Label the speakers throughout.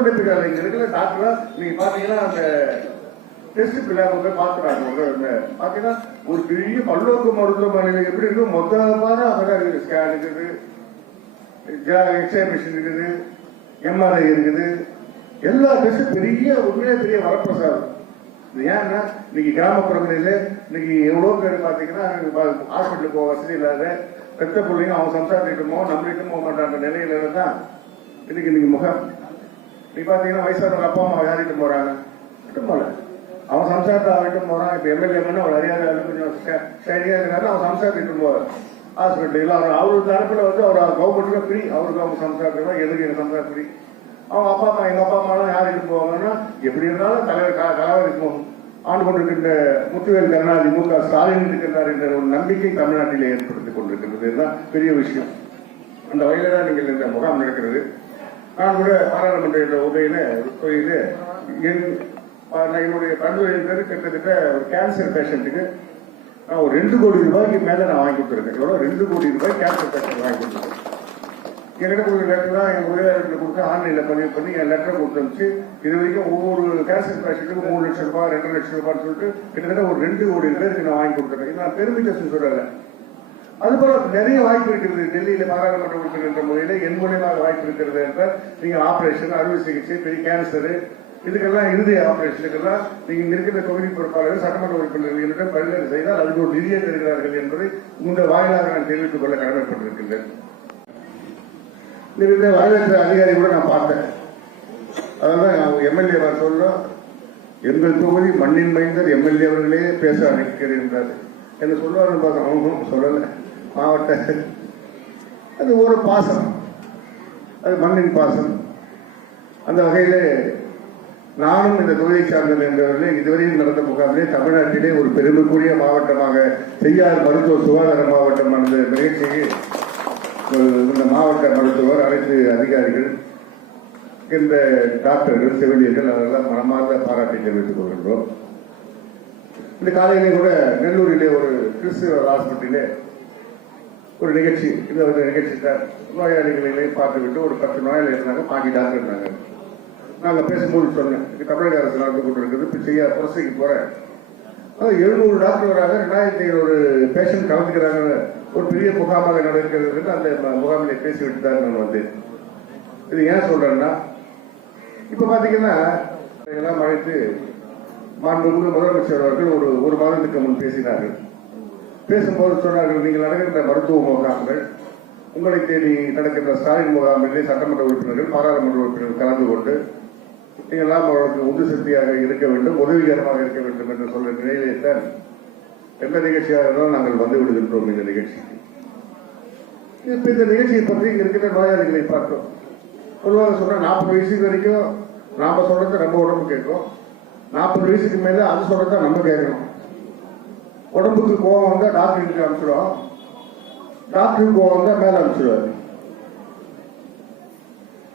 Speaker 1: கண்டுபிடிப்புகள். இங்க இருக்கிற டாக்டர் நீங்க பாத்தீங்கன்னா அந்த டெஸ்ட் பிள்ளைங்க போய் பாத்துறாங்க பாத்தீங்கன்னா ஒரு பெரிய பல்லோக்கு மருத்துவமனையில எப்படி இருக்கும் மொத்த பாரம் அங்கதான் இருக்குது ஸ்கேன் இருக்குது. எக்ஸ்ரே மிஷின் இருக்குது. எம்ஆர்ஐ இருக்குது. எல்லா டெஸ்டும் பெரிய உண்மையிலே பெரிய வரப்பிரசாதம். இது ஏன்னா இன்னைக்கு கிராமப்புறங்களில் இன்னைக்கு எவ்வளோ பேர் பார்த்தீங்கன்னா ஹாஸ்பிட்டலுக்கு போக வசதி இல்லாத பெத்த பிள்ளைங்க அவங்க சம்சாரிட்டுமோ நம்மளிட்டும் போக மாட்டாங்க நிலையில தான் இன்னைக்கு இன்னைக்கு முகம் நீ பார்த்தீங்கன்னா வயசானவங்க அப்பா அம்மா விளையாடிட்டு போறாங்க. விட்டு போல அவன் சம்சாரத்தை அவன்கிட்ட போறான். இப்போ எம்எல்ஏ பண்ண அவர் அறியாத கொஞ்சம் இருக்காரு. அவன் சம்சாரிட்டு போவார் ஹாஸ்பிட்டல் இல்லை அவர் அவரு தரப்புல வந்து அவர் கவர்மெண்ட்ல ஃப்ரீ அவருக்கு அவங்க சம்சாரத்துக்கு எதுக்கு எனக்கு சம்சாரம் ஃப்ரீ அவன் அப்பா அம்மா எங்க அப்பா அம்மாலாம் யாருக்கு போவாங்கன்னா எப்படி இருந்தாலும் தலைவர் க- இருக்கும் ஆண்டு கொண்டிருக்கின்ற முத்துவேல் கருணாநிதி மு க ஸ்டாலின் இருக்கின்றார் என்ற ஒரு நம்பிக்கை தமிழ்நாட்டிலே ஏற்படுத்திக் கொண்டிருக்கின்றது. தான் பெரிய விஷயம். அந்த வகையில தான் நீங்கள் இந்த முகாம் நடக்கிறது. நான் கூட பாராளுமன்ற என்ற உதவியில துறையில என் நான் என்னுடைய பரிந்துரையின் கிட்டத்தட்ட ஒரு கேன்சர் பேஷண்ட்டுக்கு நான் ஒரு ரெண்டு கோடி ரூபாய்க்கு மேல நான் வாங்கி கொடுத்துருக்கேன். எவ்வளோ ரெண்டு கோடி ரூபாய் கேன்சர் பேஷண்ட் வாங்கி கொடுத்துருக்கேன். என்கிட்ட கொடுக்குற லெட்டர் தான் என் உதவியாளர்கள் கொடுத்து ஆன்லைனில் பதிவு பண்ணி என் லெட்டர் கொடுத்து அனுப்பிச்சு இது வரைக்கும் ஒவ்வொரு கேன்சர் பேஷண்ட்டுக்கு மூணு லட்சம் ரூபாய் ரெண்டு லட்சம் ரூபாய்னு சொல்லிட்டு கிட்டத்தட்ட ஒரு ரெண்டு கோடி பேருக்கு நான் வாங்கி கொடுத்துருக்கேன். நான் பெருமிச்சம் சொல்லலை அதுபோல நிறைய வாய்ப்பு இருக்கிறது டெல்லியில பாராளுமன்ற உறுப்பினர் என்ற முறையில என் மூலியமாக வாய்ப்பு இருக்கிறது என்றால் நீங்க ஆபரேஷன் அறுவை சிகிச்சை பெரிய கேன்சர் இதுக்கெல்லாம் இறுதி ஆபரேஷனுக்கெல்லாம் நீங்க இங்க இருக்கிற தொகுதி பொறுப்பாளர்கள் சட்டமன்ற உறுப்பினர்களிடம் பரிந்துரை செய்தால் அதுக்கு ஒரு நிதியை தருகிறார்கள் என்பதை உங்கள் வாயிலாக நான் தெரிவித்துக் கொள்ள கடமைப்பட்டிருக்கின்றேன். இந்த வரவேற்ற அதிகாரி கூட நான் பார்த்தேன். அதனால எம்எல்ஏ அவர் சொல்ல எங்கள் தொகுதி மண்ணின் மைந்தர் எம்எல்ஏ அவர்களே பேச அழைக்கிறேன் என்றார். என்ன சொல்லுவாருன்னு பார்த்தோம் அவங்களும் சொல்லலை. மாவட்ட அது ஒரு பாசம் அது மண்ணின் பாசம் அந்த வகையிலே நானும் இந்த தொகுதியை சார்ந்தது என்றவர்களே இதுவரையில் நடந்த முகாமிலே தமிழ்நாட்டிலே ஒரு பெருமைக்குரிய மாவட்டமாக செய்யார் மருத்துவ சுகாதார மாவட்டம் அந்த நிகழ்ச்சியை இந்த மாவட்ட மருத்துவர் அனைத்து அதிகாரிகள் இந்த டாக்டர்கள் செவிலியர்கள் அதெல்லாம் மனமார்ந்த பாராட்டை தெரிவித்துக் கொள்கின்றோம். இந்த காலையிலே கூட நெல்லூரிலே ஒரு கிறிஸ்துவ ஹாஸ்பிட்டலே ஒரு நிகழ்ச்சி இந்த ஒரு நிகழ்ச்சி தான். நோயாளிகளை பார்த்துவிட்டு ஒரு பத்து நோயாளி இருந்தாங்க பாக்கி டாக்டர் இருந்தாங்க. நாங்கள் பேசும்போது சொன்னேன் தமிழக அரசு நடந்து கொண்டு இருக்குது இப்போ செய்ய புரசைக்கு போகிறேன் அதாவது எழுநூறு டாக்டர் வராங்க ரெண்டாயிரத்தி ஐநூறு பேஷண்ட் கலந்துக்கிறாங்க. ஒரு பெரிய முகாமாக நடக்கிறது அந்த முகாமிலே பேசிவிட்டு தான் நான் வந்தேன் இது ஏன் சொல்றேன்னா இப்போ பார்த்தீங்கன்னா இதெல்லாம் அழைத்து மாண்புமிகு முதலமைச்சர் அவர்கள் ஒரு ஒரு மாதத்துக்கு முன் பேசினார்கள். பேசும்போது சொன்னார்கள் நீங்கள் நடக்கின்ற மருத்துவ முகாம்கள் உங்களை தேடி நடக்கின்ற ஸ்டாலின் முகாமிலே சட்டமன்ற உறுப்பினர்கள் பாராளுமன்ற உறுப்பினர்கள் கலந்து கொண்டு நீங்கள்லாம் அவர்களுக்கு உந்து சக்தியாக இருக்க வேண்டும் உதவிகரமாக இருக்க வேண்டும் என்று சொல்ற நிலையிலே தான் எந்த நிகழ்ச்சியாக இருந்தாலும் நாங்கள் வந்து விடுகின்றோம் இந்த நிகழ்ச்சிக்கு. இப்ப இந்த நிகழ்ச்சியை பற்றி இங்க இருக்கிற நோயாளிகளை பார்த்தோம். பொதுவாக சொன்னால் நாற்பது வயசுக்கு வரைக்கும் நாம சொல்றது நம்ம உடம்பு கேட்கும். நாற்பது வயசுக்கு மேல அது சொல்றத நம்ம கேட்கணும். உடம்புக்கு கோவம் வந்தால் டாக்டருக்கு அனுப்பிச்சிடும் டாக்டருக்கு கோவம் வந்தால் மேலே அனுப்பிச்சிடுவாரு.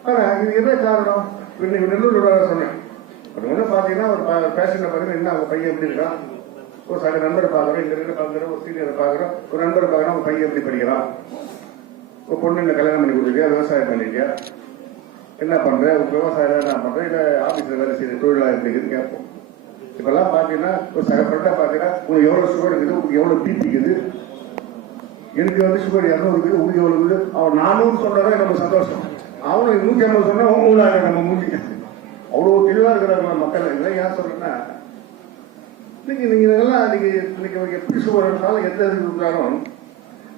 Speaker 1: ஆனால் இது என்ன காரணம்? இன்னைக்கு நெல்லூர் சொன்னேன். அது ஒன்று பார்த்தீங்கன்னா ஒரு பேஷண்ட பார்த்தீங்கன்னா என்ன அவங்க பையன் எப்படி இருக்கான்? ஒரு சக நண்பரை பார்க்குறோம் இங்க ரெண்டு பார்க்குறோம் ஒரு சீனியரை பார்க்குறோம். ஒரு நண்பரை பார்க்குறோம் அவங்க பையன் எப்படி படிக்கிறான்? ஒரு பொண்ணு கல்யாணம் பண்ணி கொடுத்துருக்கியா? விவசாயம் பண்ணிருக்கியா? என்ன பண்ணுற விவசாயம் என்ன பண்ணுறேன் இல்லை ஆஃபீஸில் வேலை செய்யுது தொழிலா இருக்குதுன்னு கேட்போம். இப்பெல்லாம் பார்த்தீங்கன்னா ஒரு சக ஃப்ரெண்டாக பார்த்தீங்கன்னா உங்களுக்கு எவ்வளவு சுகர் இருக்குது உங்களுக்கு எவ்வளவு பீப்பிக்குது எனக்கு வந்து சுகர் இரநூறு இருக்குது உங்களுக்கு எவ்வளவு இருக்குது? அவன் நானூறு சொன்னாதான் நம்ம சந்தோஷம். அவனும் நூற்றி ஐம்பது சொன்னா உங்களாக நம்ம மூஞ்சி. அவ்வளவு தெளிவா இருக்கிறாங்க மக்கள். இதெல்லாம் ஏன் சொல்றேன்னா இன்னைக்கு நீங்க இதெல்லாம் இன்னைக்கு இன்னைக்கு எப்படி சுகர் இருந்தாலும் எந்த இது இருந்தாலும்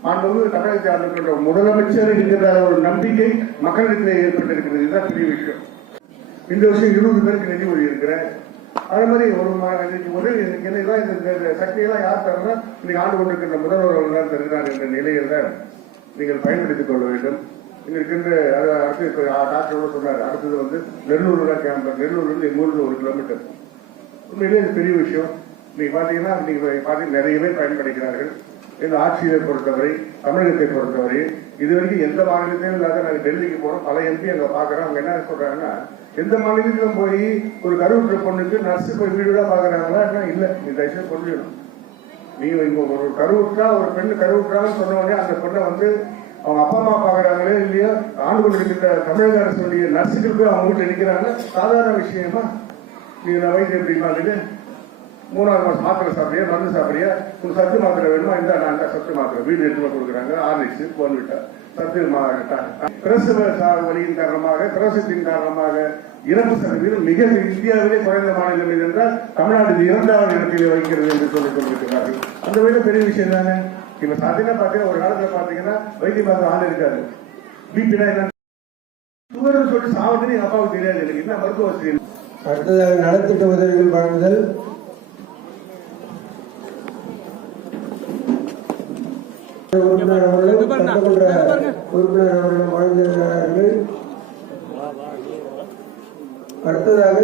Speaker 1: ஆண்டு தமிழகத்தை ஆளுகின்ற முதலமைச்சர் என்கிற ஒரு நம்பிக்கை மக்களிடத்தில் ஏற்பட்டிருக்கிறது. இதுதான் பெரிய விஷயம். இந்த வருஷம் இருபது பேருக்கு நிதி ஒதுக்கி இருக்கிறேன். அதே மாதிரி ஒரு ம- இன்னைக்கு உதவி இந்த சக்தியெல்லாம் யார் தரனா இன்னைக்கு ஆண்டு கொண்டிருக்கின்ற முதல்வர் அவர்கள் தான் தருகிறார் என்ற நிலையில நீங்கள் பயன்படுத்திக் கொள்ள வேண்டும். இங்க இருக்கின்ற அடுத்து டாக்டர் டாக்டரோட சொன்னார். அடுத்தது வந்து நெல்லூர் தான் கேம்ப் நெல்லூர்ல இருந்து எங்க ஊர்ல ஒரு கிலோமீட்டர் உண்மையிலே இது பெரிய விஷயம். இன்னைக்கு பாத்தீங்கன்னா நீங்க பாத்தீங்கன்னா நிறைய பேர் பயன்படுகிறார்கள் இந்த ஆட்சியை பொறுத்தவரை தமிழகத்தை பொறுத்தவரை இது வரைக்கும் எந்த மாநிலத்திலும் இல்லாத நாங்கள் டெல்லிக்கு போறோம். பல எம்பி அங்கே பாக்குறோம். அவங்க என்ன சொல்றாங்கன்னா எந்த மாநிலத்திலும் போய் ஒரு கருவுற்ற பொண்ணுக்கு நர்ஸ் போய் வீடு வீடா பாக்குறாங்களா என்ன இல்ல. நீ தயவுசெய்து சொல்லிடணும். நீ இங்க ஒரு கருவுற்றா ஒரு பெண்ணு கருவுற்றான்னு சொன்ன அந்த பெண்ணை வந்து அவங்க அப்பா அம்மா பாக்குறாங்களே இல்லையோ ஆண்டு கொண்டிருக்கிற தமிழக அரசுடைய நர்ஸுக்கு போய் அவங்க வீட்டுல நிற்கிறாங்க சாதாரண விஷயமா? நீ நான் வைத்தியம் எப்படிமா இது மூணாவது மாதம் மாத்திரை சாப்பிட்றியா? மருந்து சாப்பிட்றியா? உனக்கு சத்து மாத்திரை வேணுமா? இந்த நாங்க சத்து மாத்திரை. வீடு எடுத்து கொடுக்குறாங்க. ஆர்லிக்ஸ் போன்விட்டா சத்து மாத்திரை பிரசவ சா- வலியின் காரணமாக பிரசத்தின் காரணமாக இறப்பு சதவீதம் மிக இந்தியாவிலே குறைந்த மாநிலம் இது என்றால் தமிழ்நாடு இரண்டாவது இடத்திலே வைக்கிறது என்று சொல்லிக் கொண்டிருக்கிறார்கள். அந்த வகையில் பெரிய விஷயம் தானே? இப்ப சாத்தியமா பாத்தீங்கன்னா ஒரு காலத்துல பாத்தீங்கன்னா வைத்திய பார்க்க ஆள் இருக்காது. பிபினா என்ன? சுகர்னு சொல்லிட்டு சாவதுன்னு எங்க அப்பாவுக்கு தெரியாது. எனக்கு என்ன மருத்துவ வசதி?
Speaker 2: அடுத்ததாக நலத்திட்ட உதவிகள் வழங்குதல். உறுப்பினர் அவர்கள் சட்டமன்ற உறுப்பினர் அவர்கள் வழங்குகிறார்கள் அடுத்ததாக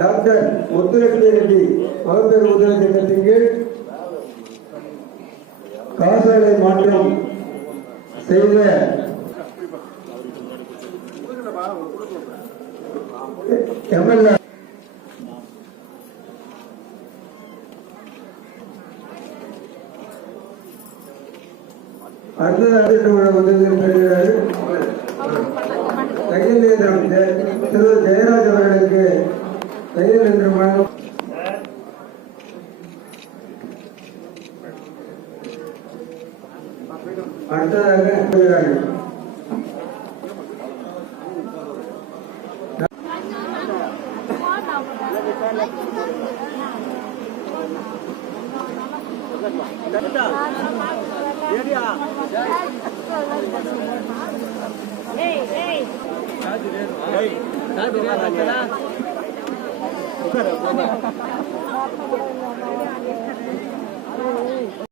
Speaker 2: டாக்டர் முத்துலட்சுமி ரெட்டி மகப்பேறு உதவி திட்டத்தின் கீழ் காசோலை மாற்றம் செய்த எம்எல்ஏ அடுத்ததாக நம்முடைய பெறுகிறார் தையல் இயந்திரம் திரு ஜெயராஜ் அவர்களுக்கு தையல் இயந்திரம் வழங்கும் அடுத்ததாக へ
Speaker 3: いへい。